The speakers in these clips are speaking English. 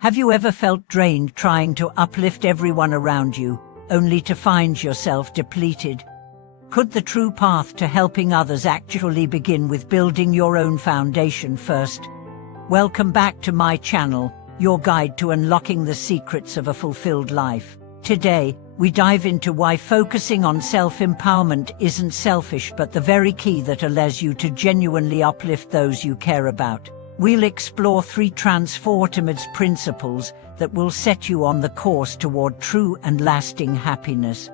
Have you ever felt drained trying to uplift everyone around you, only to find yourself depleted? Could the true path to helping others actually begin with building your own foundation first? Welcome back to my channel, your guide to unlocking the secrets of a fulfilled life. Today, we dive into why focusing on self-empowerment isn't selfish but the very key that allows you to genuinely uplift those you care about. We'll explore 3 transformative principles that will set you on the course toward true and lasting happiness.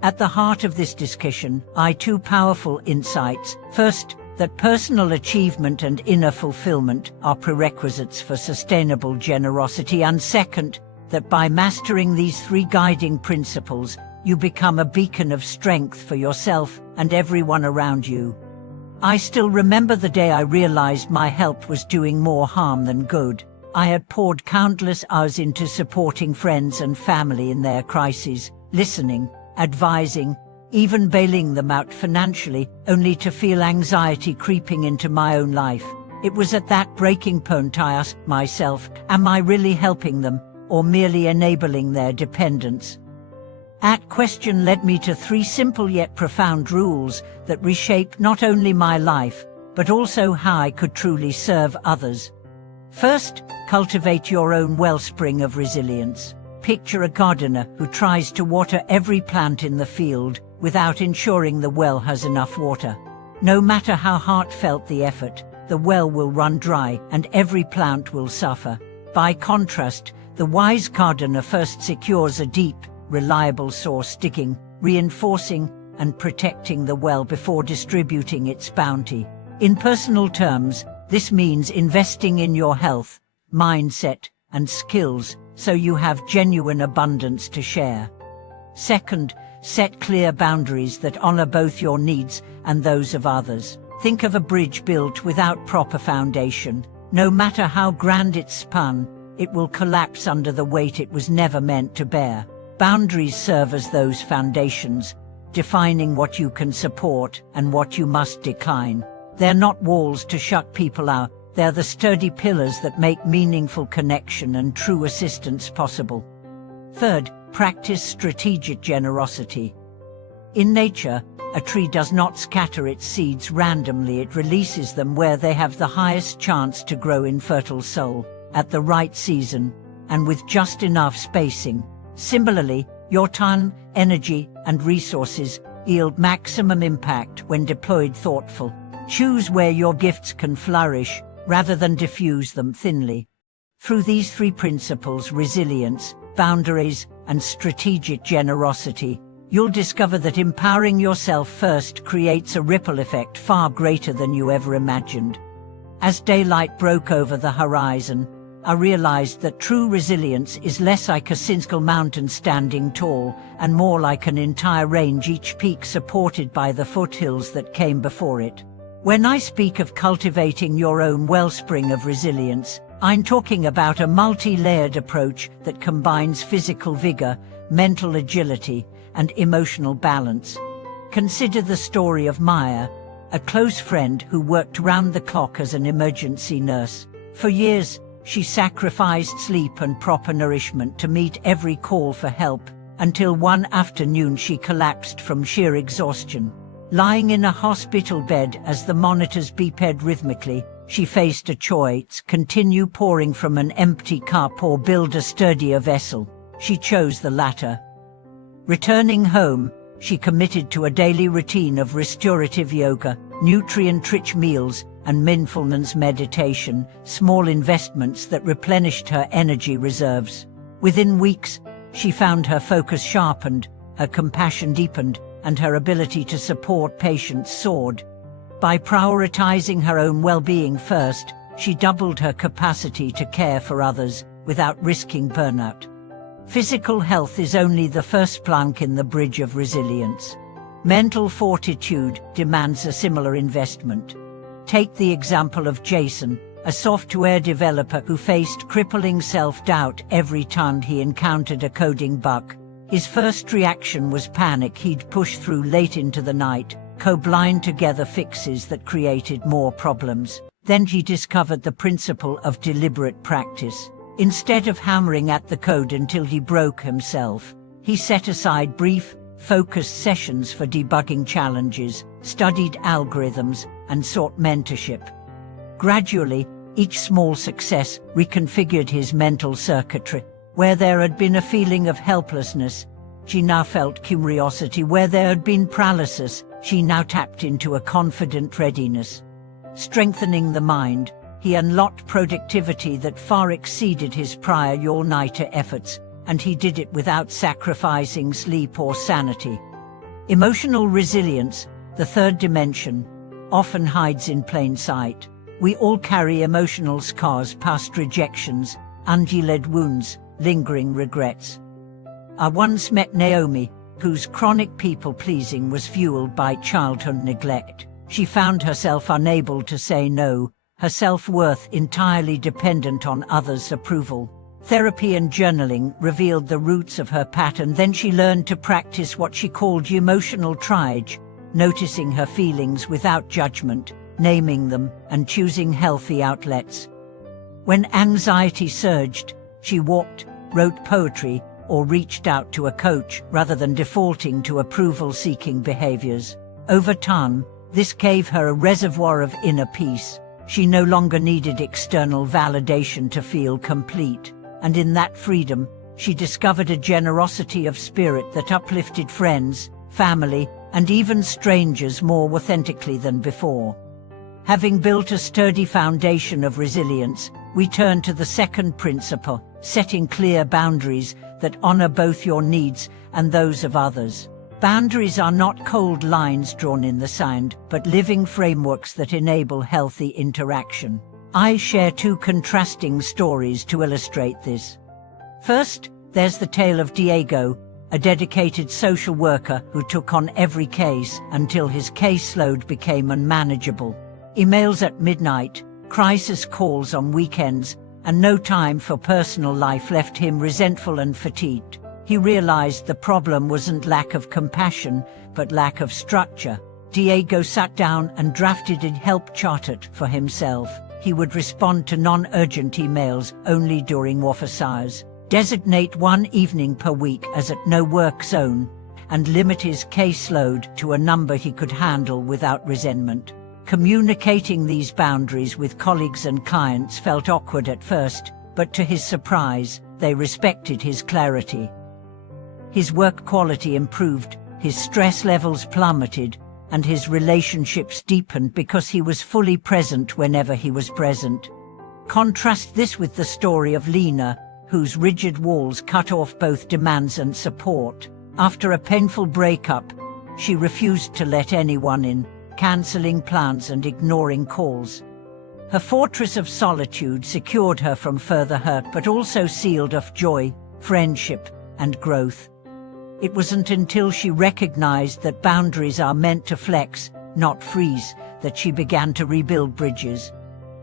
At the heart of this discussion are 2 powerful insights. First, that personal achievement and inner fulfillment are prerequisites for sustainable generosity, and second, that by mastering these 3 guiding principles, you become a beacon of strength for yourself and everyone around you. I still remember the day I realized my help was doing more harm than good. I had poured countless hours into supporting friends and family in their crises, listening, advising, even bailing them out financially, only to feel anxiety creeping into my own life. It was at that breaking point I asked myself, am I really helping them, or merely enabling their dependence? That question led me to 3 simple yet profound rules that reshaped not only my life, but also how I could truly serve others. First, cultivate your own wellspring of resilience. Picture a gardener who tries to water every plant in the field without ensuring the well has enough water. No matter how heartfelt the effort, the well will run dry and every plant will suffer. By contrast, the wise gardener first secures a deep, reliable source, digging, reinforcing, and protecting the well before distributing its bounty. In personal terms, this means investing in your health, mindset, and skills so you have genuine abundance to share. Second, set clear boundaries that honor both your needs and those of others. Think of a bridge built without proper foundation. No matter how grand it's spun, it will collapse under the weight it was never meant to bear. Boundaries serve as those foundations, defining what you can support and what you must decline. They're not walls to shut people out, they're the sturdy pillars that make meaningful connection and true assistance possible. Third, practice strategic generosity. In nature, a tree does not scatter its seeds randomly, it releases them where they have the highest chance to grow in fertile soil, at the right season, and with just enough spacing. Similarly, your time, energy, and resources yield maximum impact when deployed thoughtful. Choose where your gifts can flourish, rather than diffuse them thinly. Through these 3 principles, resilience, boundaries, and strategic generosity, you'll discover that empowering yourself first creates a ripple effect far greater than you ever imagined. As daylight broke over the horizon, I realized that true resilience is less like a single mountain standing tall, and more like an entire range, each peak supported by the foothills that came before it. When I speak of cultivating your own wellspring of resilience, I'm talking about a multi-layered approach that combines physical vigor, mental agility, and emotional balance. Consider the story of Maya, a close friend who worked round the clock as an emergency nurse. For years, she sacrificed sleep and proper nourishment to meet every call for help, until one afternoon she collapsed from sheer exhaustion. Lying in a hospital bed as the monitors beeped rhythmically, she faced a choice: continue pouring from an empty cup or build a sturdier vessel. She chose the latter. Returning home, she committed to a daily routine of restorative yoga, nutrient-rich meals, and mindfulness meditation, small investments that replenished her energy reserves. Within weeks, she found her focus sharpened, her compassion deepened, and her ability to support patients soared. By prioritizing her own well-being first, she doubled her capacity to care for others without risking burnout. Physical health is only the first plank in the bridge of resilience. Mental fortitude demands a similar investment. Take the example of Jason, a software developer who faced crippling self-doubt every time he encountered a coding bug. His first reaction was panic. He'd push through late into the night, co-blind together fixes that created more problems. Then he discovered the principle of deliberate practice. Instead of hammering at the code until he broke himself, he set aside brief, focused sessions for debugging challenges, studied algorithms, and sought mentorship. Gradually, each small success reconfigured his mental circuitry. Where there had been a feeling of helplessness, she now felt curiosity. Where there had been paralysis, she now tapped into a confident readiness. Strengthening the mind, he unlocked productivity that far exceeded his prior all-nighter efforts, and he did it without sacrificing sleep or sanity. Emotional resilience, the third dimension, often hides in plain sight. We all carry emotional scars, past rejections, unhealed wounds, lingering regrets. I once met Naomi, whose chronic people-pleasing was fueled by childhood neglect. She found herself unable to say no, her self-worth entirely dependent on others' approval. Therapy and journaling revealed the roots of her pattern. Then she learned to practice what she called emotional triage, noticing her feelings without judgment, naming them, and choosing healthy outlets. When anxiety surged, she walked, wrote poetry, or reached out to a coach rather than defaulting to approval-seeking behaviors. Over time, this gave her a reservoir of inner peace. She no longer needed external validation to feel complete, and in that freedom, she discovered a generosity of spirit that uplifted friends, family, and even strangers more authentically than before. Having built a sturdy foundation of resilience, we turn to the second principle, setting clear boundaries that honor both your needs and those of others. Boundaries are not cold lines drawn in the sand, but living frameworks that enable healthy interaction. I share two contrasting stories to illustrate this. First, there's the tale of Diego, a dedicated social worker who took on every case until his caseload became unmanageable. Emails at midnight, crisis calls on weekends, and no time for personal life left him resentful and fatigued. He realized the problem wasn't lack of compassion, but lack of structure. Diego sat down and drafted a help chart for himself. He would respond to non-urgent emails only during office hours, designate one evening per week as at no-work zone, and limit his caseload to a number he could handle without resentment. Communicating these boundaries with colleagues and clients felt awkward at first, but to his surprise, they respected his clarity. His work quality improved, his stress levels plummeted, and his relationships deepened because he was fully present whenever he was present. Contrast this with the story of Lena, whose rigid walls cut off both demands and support. After a painful breakup, she refused to let anyone in, cancelling plans and ignoring calls. Her fortress of solitude secured her from further hurt, but also sealed off joy, friendship, and growth. It wasn't until she recognized that boundaries are meant to flex, not freeze, that she began to rebuild bridges.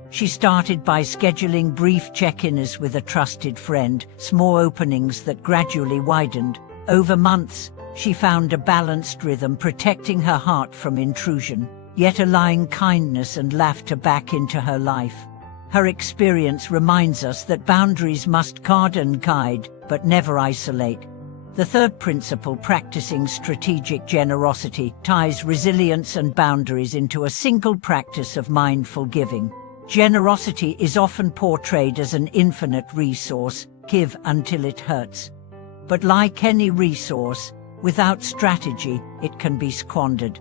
She started by scheduling brief check-ins with a trusted friend, small openings that gradually widened. Over months, she found a balanced rhythm, protecting her heart from intrusion, yet allowing kindness and laughter back into her life. Her experience reminds us that boundaries must guard and guide, but never isolate. The third principle, practicing strategic generosity, ties resilience and boundaries into a single practice of mindful giving. Generosity is often portrayed as an infinite resource, give until it hurts. But like any resource, without strategy, it can be squandered.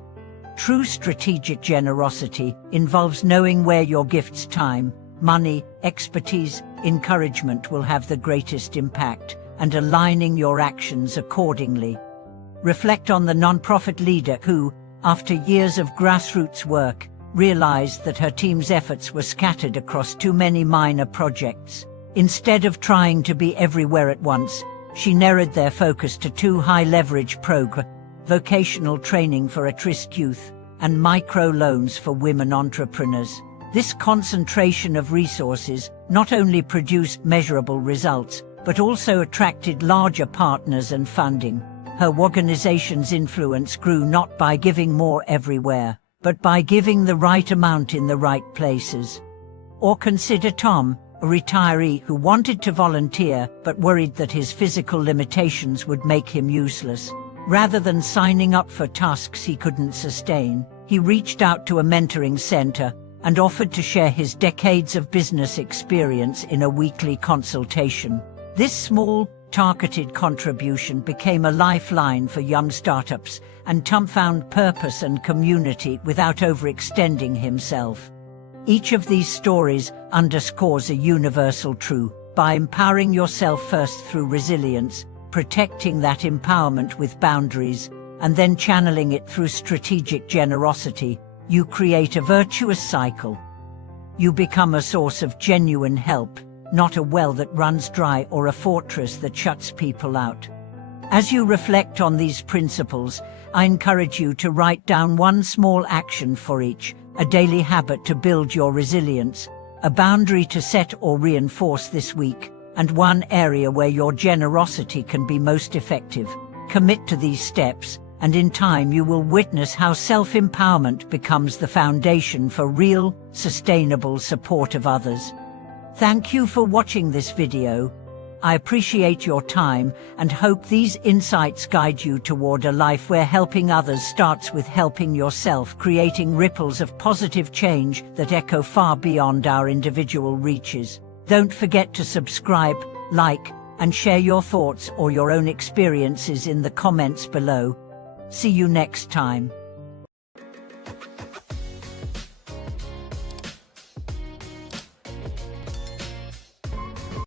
True strategic generosity involves knowing where your gifts, time, money, expertise, encouragement will have the greatest impact, and aligning your actions accordingly. Reflect on the nonprofit leader who, after years of grassroots work, realized that her team's efforts were scattered across too many minor projects. Instead of trying to be everywhere at once, she narrowed their focus to two high-leverage programs: vocational training for at-risk youth and micro-loans for women entrepreneurs. This concentration of resources not only produced measurable results, but also attracted larger partners and funding. Her organization's influence grew not by giving more everywhere, but by giving the right amount in the right places. Or consider Tom, a retiree who wanted to volunteer but worried that his physical limitations would make him useless. Rather than signing up for tasks he couldn't sustain, he reached out to a mentoring center and offered to share his decades of business experience in a weekly consultation. This small, targeted contribution became a lifeline for young startups, and Tom found purpose and community without overextending himself. Each of these stories underscores a universal truth. By empowering yourself first through resilience, protecting that empowerment with boundaries, and then channeling it through strategic generosity, you create a virtuous cycle. You become a source of genuine help, not a well that runs dry or a fortress that shuts people out. As you reflect on these principles, I encourage you to write down one small action for each, a daily habit to build your resilience, a boundary to set or reinforce this week, and one area where your generosity can be most effective. Commit to these steps, and in time you will witness how self-empowerment becomes the foundation for real, sustainable support of others. Thank you for watching this video. I appreciate your time and hope these insights guide you toward a life where helping others starts with helping yourself, creating ripples of positive change that echo far beyond our individual reaches. Don't forget to subscribe, like, and share your thoughts or your own experiences in the comments below. See you next time.